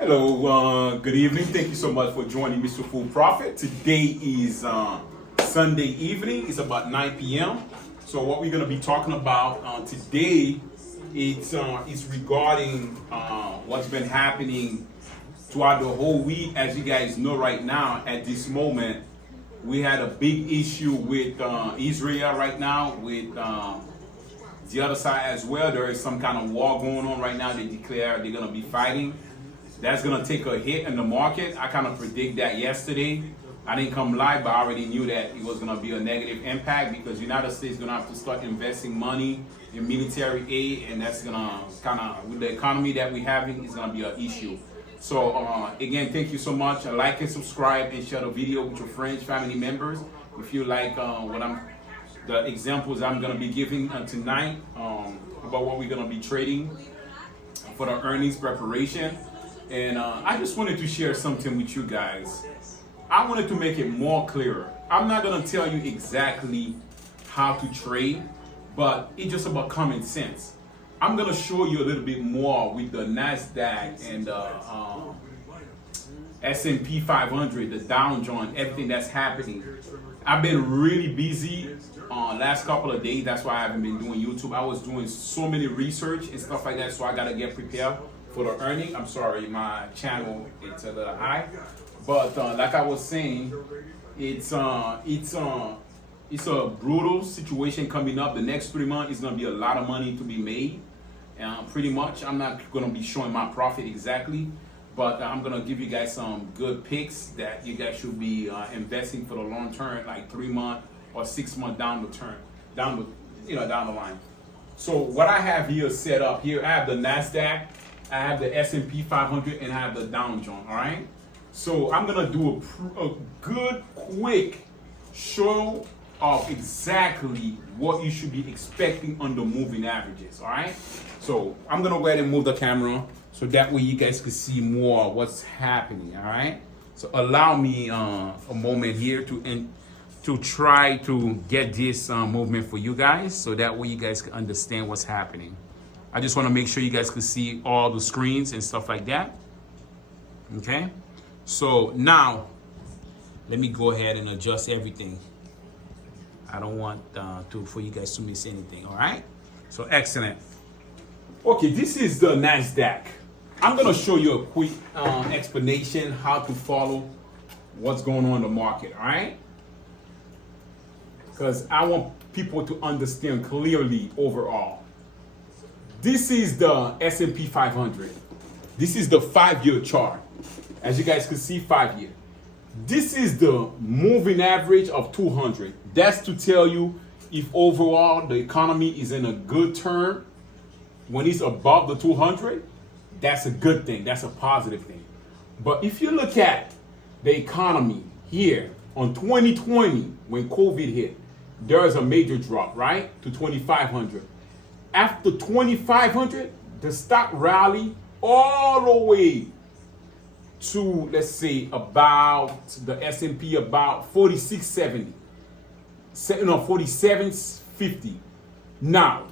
Hello, good evening. Thank you so much for joining Mr. Full Profit. Today is Sunday evening. It's about 9 p.m. So what we're going to be talking about today is regarding what's been happening throughout the whole week. As you guys know right now, at this moment, we had a big issue with Israel right now, with the other side as well. There is some kind of war going on right now. They declare they're going to be fighting. That's going to take a hit in the market. I kind of predict that yesterday. I didn't come live, but I already knew that it was going to be a negative impact because the United States is going to have to start investing money in military aid, and that's going to kind of, with the economy that we're having, is going to be an issue. So again, thank you so much. Like and subscribe and share the video with your friends, family members. If you like the examples I'm going to be giving tonight about what we're going to be trading for the earnings preparation. And I just wanted to share something with you guys. I wanted to make it more clearer. I'm not going to tell you exactly how to trade, but it's just about common sense. I'm going to show you a little bit more with the NASDAQ and the S&P 500, the Dow Jones, everything that's happening. I've been really busy last couple of days. That's why I haven't been doing YouTube. I was doing so many research and stuff like that, so I got to get prepared for the earning. I'm sorry, my channel it's a little high, but like I was saying, it's a brutal situation coming up. The next 3 months is gonna be a lot of money to be made. Pretty much, I'm not gonna be showing my profit exactly, but I'm gonna give you guys some good picks that you guys should be investing for the long term, like 3 months or 6 months down the line. So what I have here set up here, I have the NASDAQ, I have the S&P 500, and I have the Dow Jones, all right? So I'm gonna do a good, quick show of exactly what you should be expecting on the moving averages, all right? So I'm gonna go ahead and move the camera so that way you guys can see more of what's happening, all right? So allow me a moment here to try to get this movement for you guys so that way you guys can understand what's happening. I just want to make sure you guys can see all the screens and stuff like that. Okay, so now let me go ahead and adjust everything. I don't want for you guys to miss anything. All right, so excellent. Okay, this is the NASDAQ. I'm gonna show you a quick explanation how to follow what's going on in the market. All right, because I want people to understand clearly overall. This is the S&P 500. This is the 5-year chart. As you guys can see, 5 year. This is the moving average of 200. That's to tell you if overall the economy is in a good term. When it's above the 200, that's a good thing. That's a positive thing. But if you look at the economy here on 2020, when COVID hit, there is a major drop, right, to 2,500. After 2,500, the stock rally all the way to, let's say, about the S&P about 4670, 4750. Now,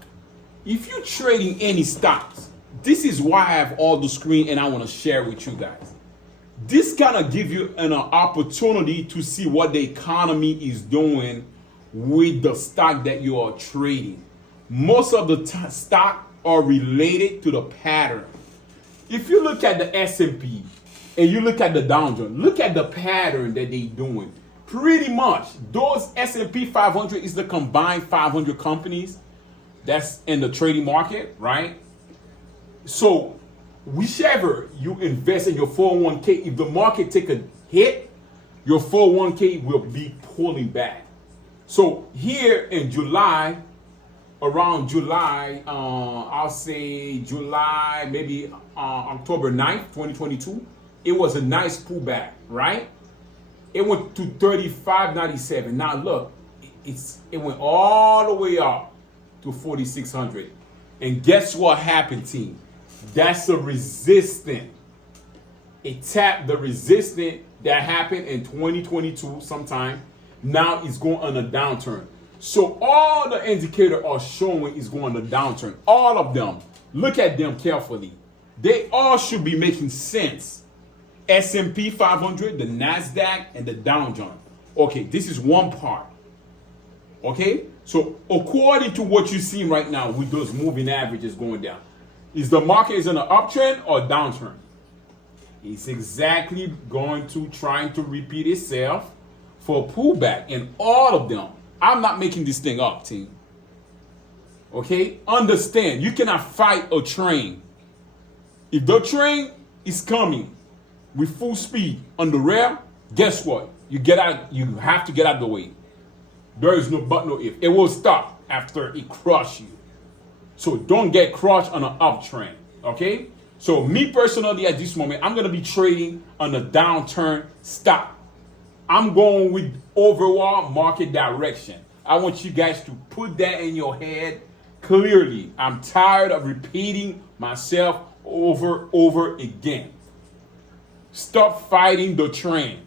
if you're trading any stocks, this is why I have all the screen and I want to share with you guys. This kind of give you an opportunity to see what the economy is doing with the stock that you are trading. Most of the stock are related to the pattern. If you look at the S&P and you look at the Dow Jones, look at the pattern that they're doing. Pretty much, those S&P 500 is the combined 500 companies that's in the trading market, right? So, whichever you invest in your 401k, if the market take a hit, your 401k will be pulling back. So here in July, around July, I'll say July, maybe October 9th, 2022, it was a nice pullback, right? It went to 35.97. Now look, it went all the way up to 4,600. And guess what happened, team? That's a resistance. It tapped the resistance that happened in 2022 sometime. Now it's going on a downturn. So all the indicators are showing is going on a downturn. All of them. Look at them carefully. They all should be making sense. S&P 500, the NASDAQ, and the Dow Jones. Okay, this is one part. Okay? So according to what you're seeing right now with those moving averages going down, is the market is in an uptrend or downtrend? It's exactly going to trying to repeat itself for a pullback in all of them. I'm not making this thing up, team. Okay? Understand, you cannot fight a train. If the train is coming with full speed on the rail, guess what? You have to get out of the way. There is no but, no if. It will stop after it crushes you. So don't get crushed on an uptrend. Okay? So me personally at this moment, I'm gonna be trading on a downturn stop. I'm going with overall market direction. I want you guys to put that in your head clearly. I'm tired of repeating myself over again. Stop fighting the trend.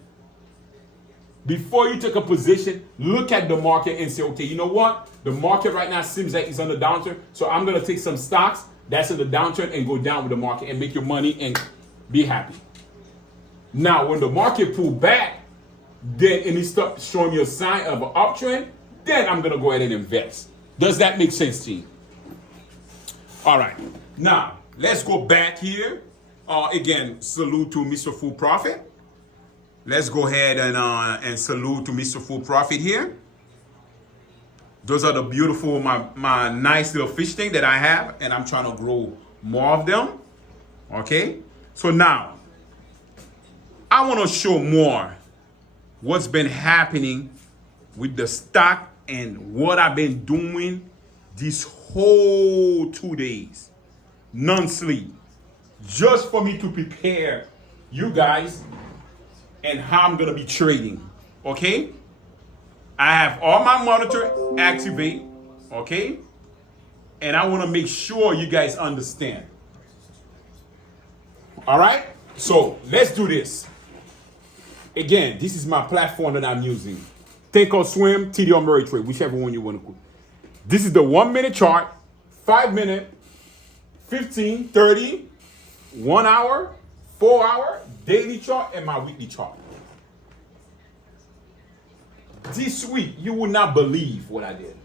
Before you take a position, look at the market and say, okay, you know what? The market right now seems like it's on the downturn, so I'm going to take some stocks that's in the downturn and go down with the market and make your money and be happy. Now, when the market pull back, then and it starts showing you a sign of an uptrend, then I'm going to go ahead and invest. Does that make sense to you? All right. Now, let's go back here. Again, salute to Mr. Full Profit. Let's go ahead and salute to Mr. Full Profit here. Those are the beautiful, my nice little fish tank that I have, and I'm trying to grow more of them. Okay? So now, I want to show more what's been happening with the stock and what I've been doing this whole 2 days. Non-sleep. Just for me to prepare you guys and how I'm gonna be trading. Okay? I have all my monitor activate, okay? And I wanna make sure you guys understand. All right? So let's do this. Again, this is my platform that I'm using. Thinkorswim, TD Ameritrade, whichever one you wanna put. This is the 1 minute chart, 5 minute, 15, 30, 1 hour, 4 hour, daily chart, and my weekly chart. This week, you will not believe what I did.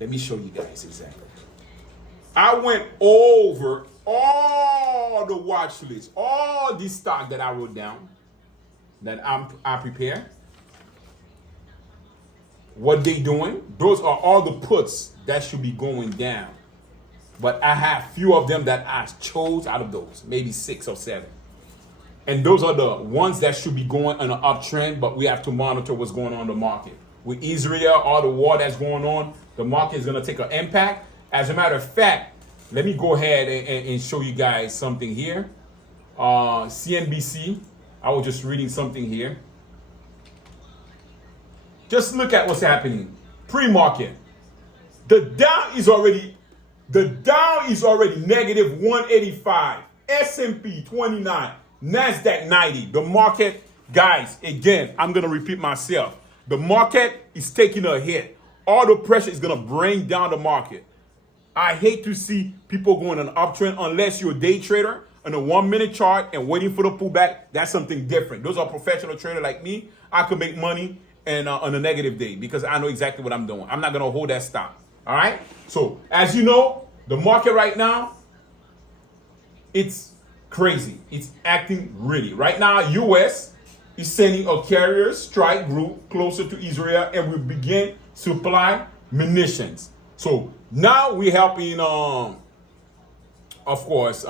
Let me show you guys exactly. I went over all the watch lists, all the stock that I wrote down, that I prepared. What they doing? Those are all the puts that should be going down. But I have few of them that I chose out of those, maybe 6 or 7. And those are the ones that should be going on an uptrend, but we have to monitor what's going on in the market. With Israel, all the war that's going on, the market is going to take an impact. As a matter of fact, let me go ahead and show you guys something here. CNBC, I was just reading something here. Just look at what's happening. Pre-market. The Dow is already negative 185. S&P 29. NASDAQ 90. The market, guys, again, I'm going to repeat myself. The market is taking a hit. All the pressure is going to bring down the market. I hate to see people going on an uptrend unless you're a day trader on a 1 minute chart and waiting for the pullback. That's something different. Those are professional traders like me. I could make money and on a negative day because I know exactly what I'm doing. I'm not going to hold that stop. All right. So as you know, the market right now, it's crazy. It's acting really. Right now, U.S. is sending a carrier strike group closer to Israel and will begin supply munitions. So now we're helping, of course,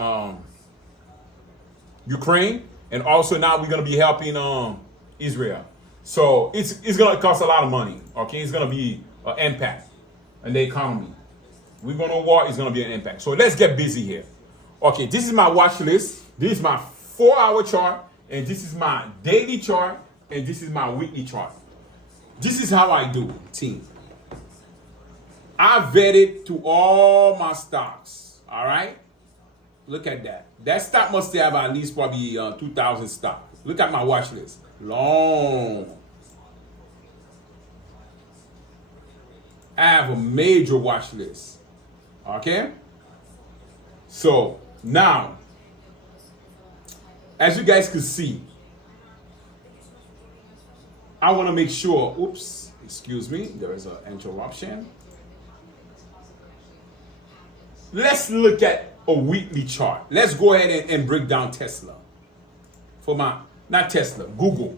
Ukraine, and also now we're going to be helping Israel. So it's going to cost a lot of money. Okay, it's going to be an impact on the economy. We're going to war. It's going to be an impact. So let's get busy here. Okay, this is my watch list. This is my 4-hour chart, and this is my daily chart, and this is my weekly chart. This is how I do, team. I vetted to all my stocks. All right, look at that. That stock must have at least probably 2,000 stocks. Look at my watch list. Long. I have a major watch list. Okay? So now, as you guys can see, I want to make sure, oops, excuse me, there is an interruption. Let's look at a weekly chart. Let's go ahead and break down Tesla. Not Tesla, Google.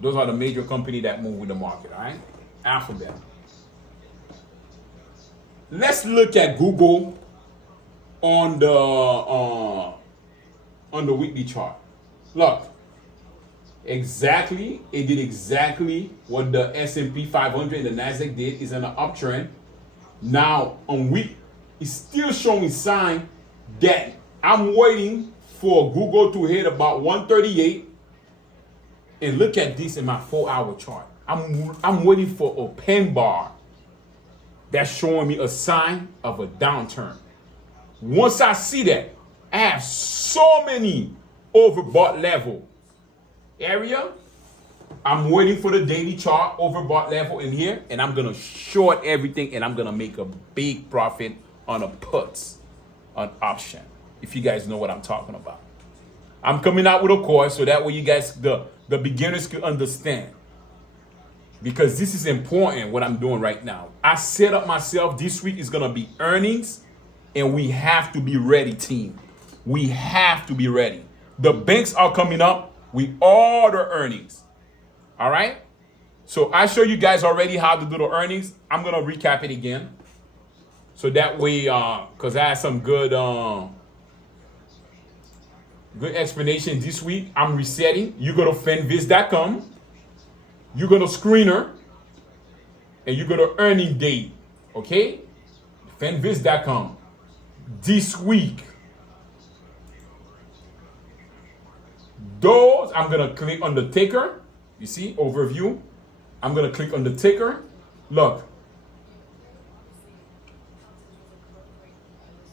Those are the major companies that move with the market, all right? Alphabet. Let's look at Google on the weekly chart. Look, it did exactly what the S&P 500 and the Nasdaq did. Is an uptrend. Now on week, it's still showing sign that I'm waiting for Google to hit about 138. And look at this in my 4-hour chart. I'm waiting for a pen bar that's showing me a sign of a downturn. Once I see that, I have so many overbought level area. I'm waiting for the daily chart overbought level in here, and I'm gonna short everything, and I'm gonna make a big profit on a puts, on option. If you guys know what I'm talking about, I'm coming out with a course so that way you guys, the beginners, can understand. Because this is important what I'm doing right now. I set up myself. This week is gonna be earnings, and we have to be ready, team. We have to be ready. The banks are coming up. We order earnings. All right. So I show you guys already how to do the earnings. I'm gonna recap it again. So that way, because I had some good explanation this week. I'm resetting. You go to fenviz.com. You go to screener. And you go to earning date. Okay? Fenviz.com. This week. Those, I'm going to click on the ticker. You see, overview. I'm going to click on the ticker. Look.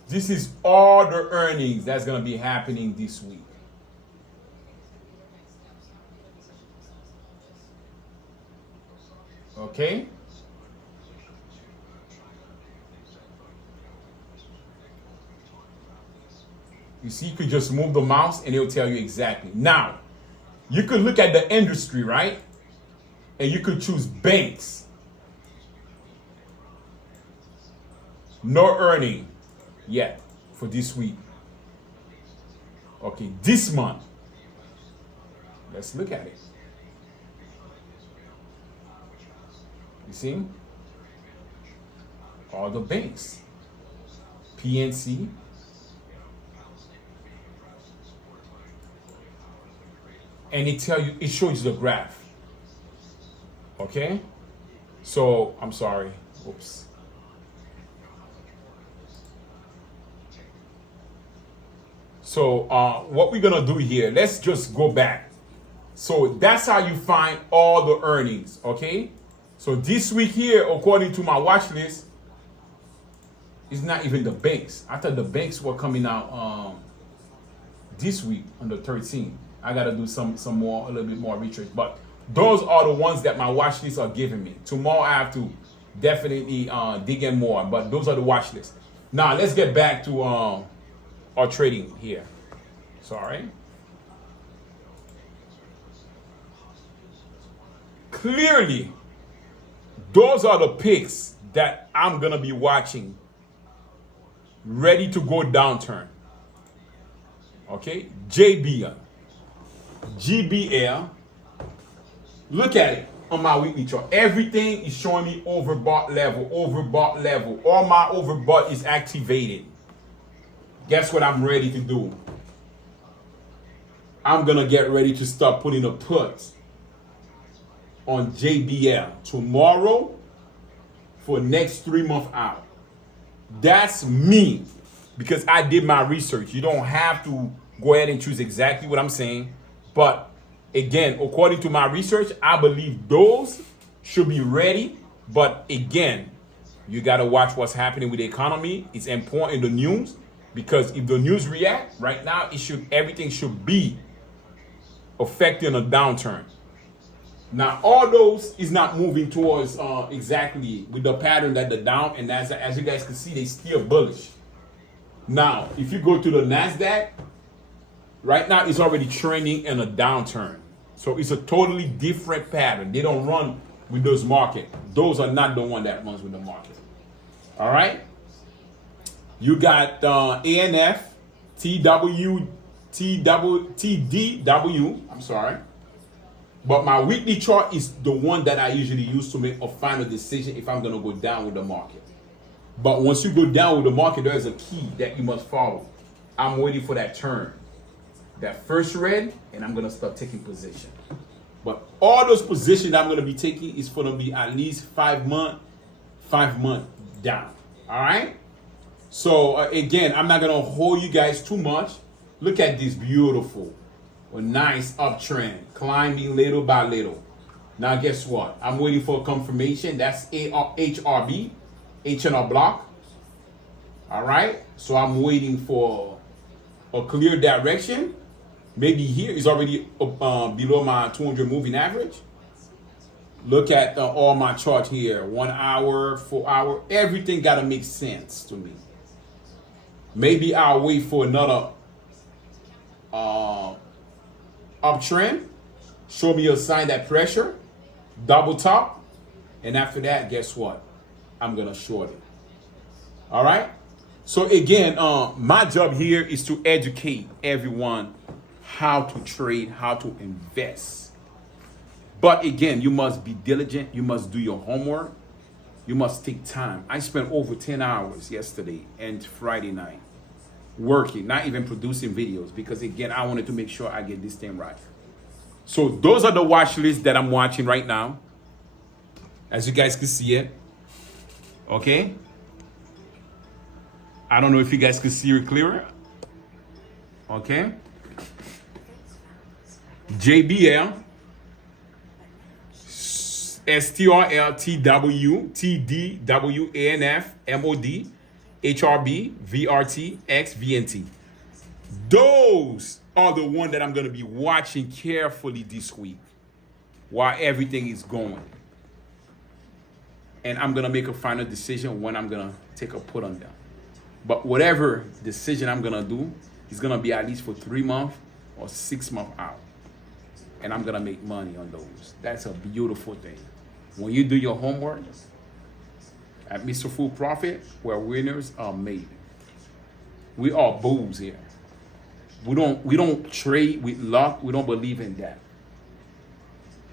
This is all the earnings that's going to be happening this week. Okay? You see, you could just move the mouse and it'll tell you exactly. Now, you could look at the industry, right? And you could choose banks. No earning yet for this week. Okay, this month. Let's look at it. You see? All the banks. PNC. And it shows you the graph. Okay? So, I'm sorry. Oops. So, what we're going to do here, let's just go back. So, that's how you find all the earnings. Okay? So, this week here, according to my watch list, it's not even the banks. I thought the banks were coming out this week on the 13th. I got to do some more, a little bit more research. But those are the ones that my watch lists are giving me. Tomorrow I have to definitely dig in more. But those are the watch lists. Now, let's get back to our trading here. Sorry. Clearly, those are the picks that I'm going to be watching. Ready to go downturn. Okay? JBL. GBL. Look at it on my weekly chart. Everything is showing me overbought level, overbought level. All my overbought is activated. Guess what I'm ready to do? I'm going to get ready to start putting a put on JBL tomorrow for next 3 months out. That's me because I did my research. You don't have to go ahead and choose exactly what I'm saying. But again, according to my research, I believe those should be ready. But again, you got to watch what's happening with the economy. It's important, the news, because if the news react right now, everything should be affecting a downturn. Now, all those is not moving towards exactly with the pattern that the down, and as you guys can see, they still bullish. Now, if you go to the NASDAQ, right now it's already trending in a downturn. So it's a totally different pattern. They don't run with those market. Those are not the one that runs with the market. All right. You got ANF, TDW. I'm sorry. But my weekly chart is the one that I usually use to make a final decision if I'm going to go down with the market. But once you go down with the market, there is a key that you must follow. I'm waiting for that turn. That first red, and I'm going to start taking position. But all those positions I'm going to be taking is going to be at least 5 months down. All right? So, again, I'm not going to hold you guys too much. Look at this beautiful, a nice uptrend, climbing little by little. Now, guess what? I'm waiting for a confirmation. That's HRB, H&R Block. All right? So, I'm waiting for a clear direction. Maybe here is already below my 200 moving average. Look at all my chart here. 1 hour, 4 hour. Everything got to make sense to me. Maybe I'll wait for another uptrend. Show me a sign that pressure. Double top. And after that, guess what? I'm going to short it. All right? So again, my job here is to educate everyone how to trade, how to invest. But again, you must be diligent. You must do your homework. You must take time. I spent over 10 hours yesterday and Friday night working, not even producing videos, because again, I wanted to make sure I get this thing right. So those are the watch lists that I'm watching right now. As you guys can see it. Okay. I don't know if you guys can see it clearer. Okay. JBL, STRL, TW, TDW, ANF, MOD, HRB, VRT, X, VNT. Those are the ones that I'm going to be watching carefully this week while everything is going. And I'm going to make a final decision when I'm going to take a put on them. But whatever decision I'm going to do is going to be at least for 3 months or 6 months out. And I'm going to make money on those. That's a beautiful thing. When you do your homework, at Mr. Full Profit, where winners are made. We are bulls here. We don't trade with luck. We don't believe in that.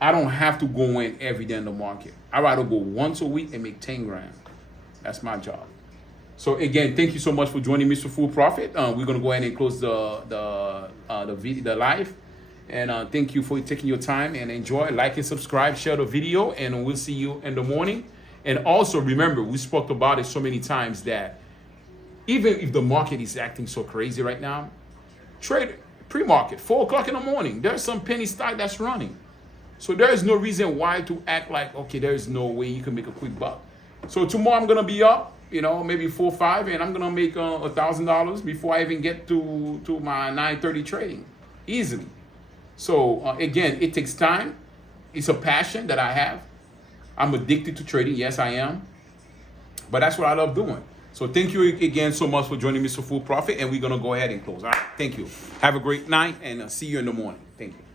I don't have to go in every day in the market. I'd rather go once a week and make 10 grand. That's my job. So again, thank you so much for joining Mr. Full Profit. We're gonna go ahead and close the video, the live. And thank you for taking your time and enjoy. Like and subscribe, share the video, and we'll see you in the morning. And also remember, we spoke about it so many times that even if the market is acting so crazy right now, trade pre-market, 4 o'clock in the morning. There's some penny stock that's running. So there is no reason why to act like, okay, there is no way you can make a quick buck. So tomorrow I'm gonna be up, maybe 4 or 5, and I'm gonna make $1,000 before I even get to my 9:30 trading, easily. So again, it takes time. It's a passion that I have. I'm addicted to trading. Yes, I am. But that's what I love doing. So thank you again so much for joining Mr. Full Profit, and we're gonna go ahead and close. All right, thank you. Have a great night, and see you in the morning. Thank you.